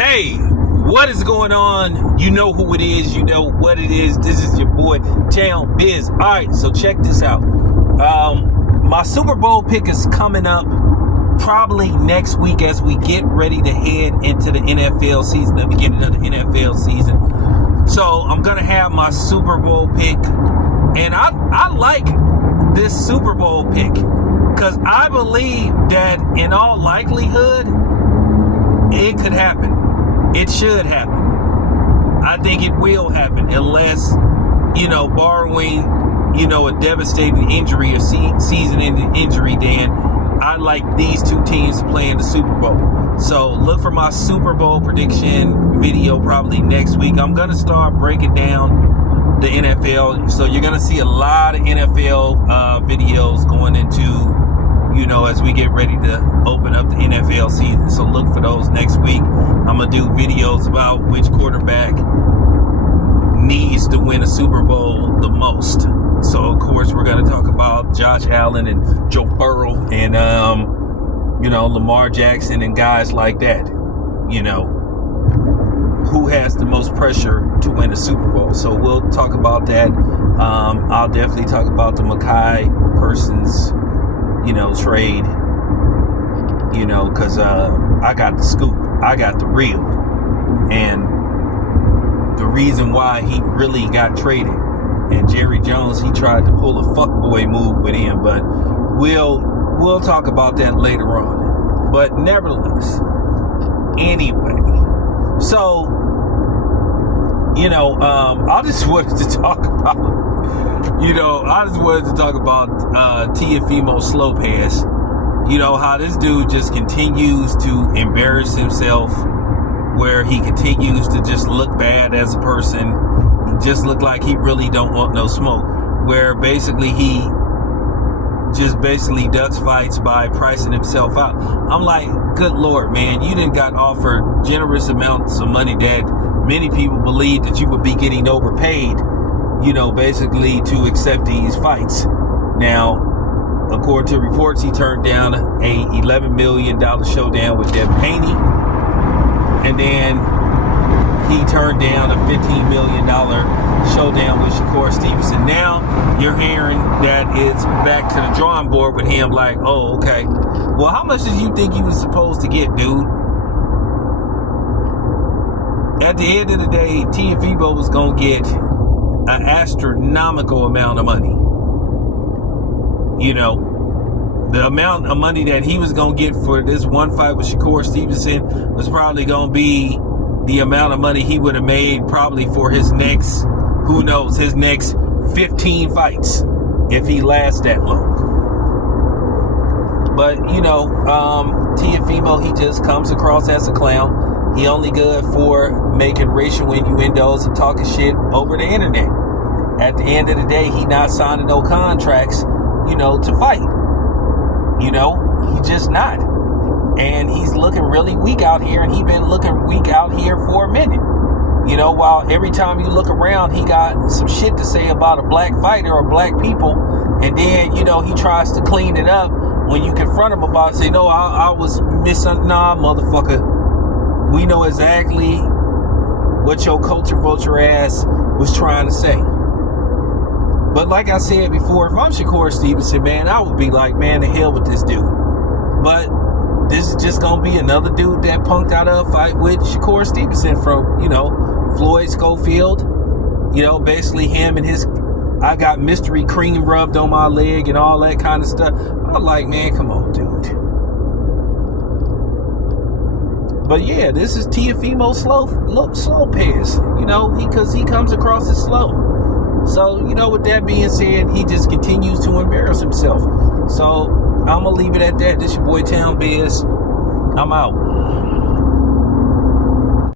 Hey, what is going on? You know who it is. You know what it is. This is your boy, Town Biz. All right, so check this out. My Super Bowl pick is coming up probably next week as we get ready to head into the NFL season, the beginning of the NFL season. So I'm going to have my Super Bowl pick. And I like this Super Bowl pick because I believe that in all likelihood, it could happen. It should happen. I think it will happen unless, barring, a devastating injury or season-ending injury, then I like these two teams playing the Super Bowl. So look for my Super Bowl prediction video probably next week. I'm going to start breaking down the NFL. So you're going to see a lot of NFL videos going into, as we get ready to open up the NFL season. So look for those next week. I'm going to do videos about which quarterback needs to win a Super Bowl the most. So, of course, we're going to talk about Josh Allen and Joe Burrow and, Lamar Jackson and guys like that. Who has the most pressure to win a Super Bowl. So we'll talk about that. I'll definitely talk about the Mekhi Parsons trade, because I got the scoop. I got the real. And the reason why he really got traded. And Jerry Jones, he tried to pull a fuckboy move with him, but we'll talk about that later on. But nevertheless, anyway, so, I just wanted to talk about, Teofimo Lopez. How this dude just continues to embarrass himself, where he continues to just look bad as a person, just look like he really don't want no smoke, where basically he just ducks fights by pricing himself out. I'm like, good Lord, man, you done got offered generous amounts of money that many people believe that you would be getting overpaid, basically to accept these fights. Now, according to reports, he turned down a $11 million showdown with Devin Haney. And then he turned down a $15 million showdown with Shakur Stevenson. Now you're hearing that it's back to the drawing board with him like, oh, okay. Well, how much did you think you was supposed to get, dude? At the end of the day, Teofimo was going to get an astronomical amount of money. The amount of money that he was going to get for this one fight with Shakur Stevenson was probably going to be the amount of money he would have made probably for his next, his next 15 fights if he lasts that long. But, Teofimo, he just comes across as a clown. He only good for making racial innuendos and talking shit over the internet. At the end of the day, he not signing no contracts, to fight. He just not. And he's looking really weak out here, and he been looking weak out here for a minute. While every time you look around, he got some shit to say about a black fighter or black people. And then, he tries to clean it up when you confront him about it. Say, no, I was nah, motherfucker. We know exactly what your vulture ass was trying to say. But like I said before, if I'm Shakur Stevenson, man, I would be like, man, the hell with this dude. But this is just going to be another dude that punked out of a fight with Shakur Stevenson from, Floyd Schofield. Basically him and his, I got mystery cream rubbed on my leg and all that kind of stuff. I'm like, man, come on, dude. But yeah, this is Teofimo Lopez, because he comes across as slow. So, with that being said, he just continues to embarrass himself. So, I'm going to leave it at that. This your boy, Town Biz. I'm out.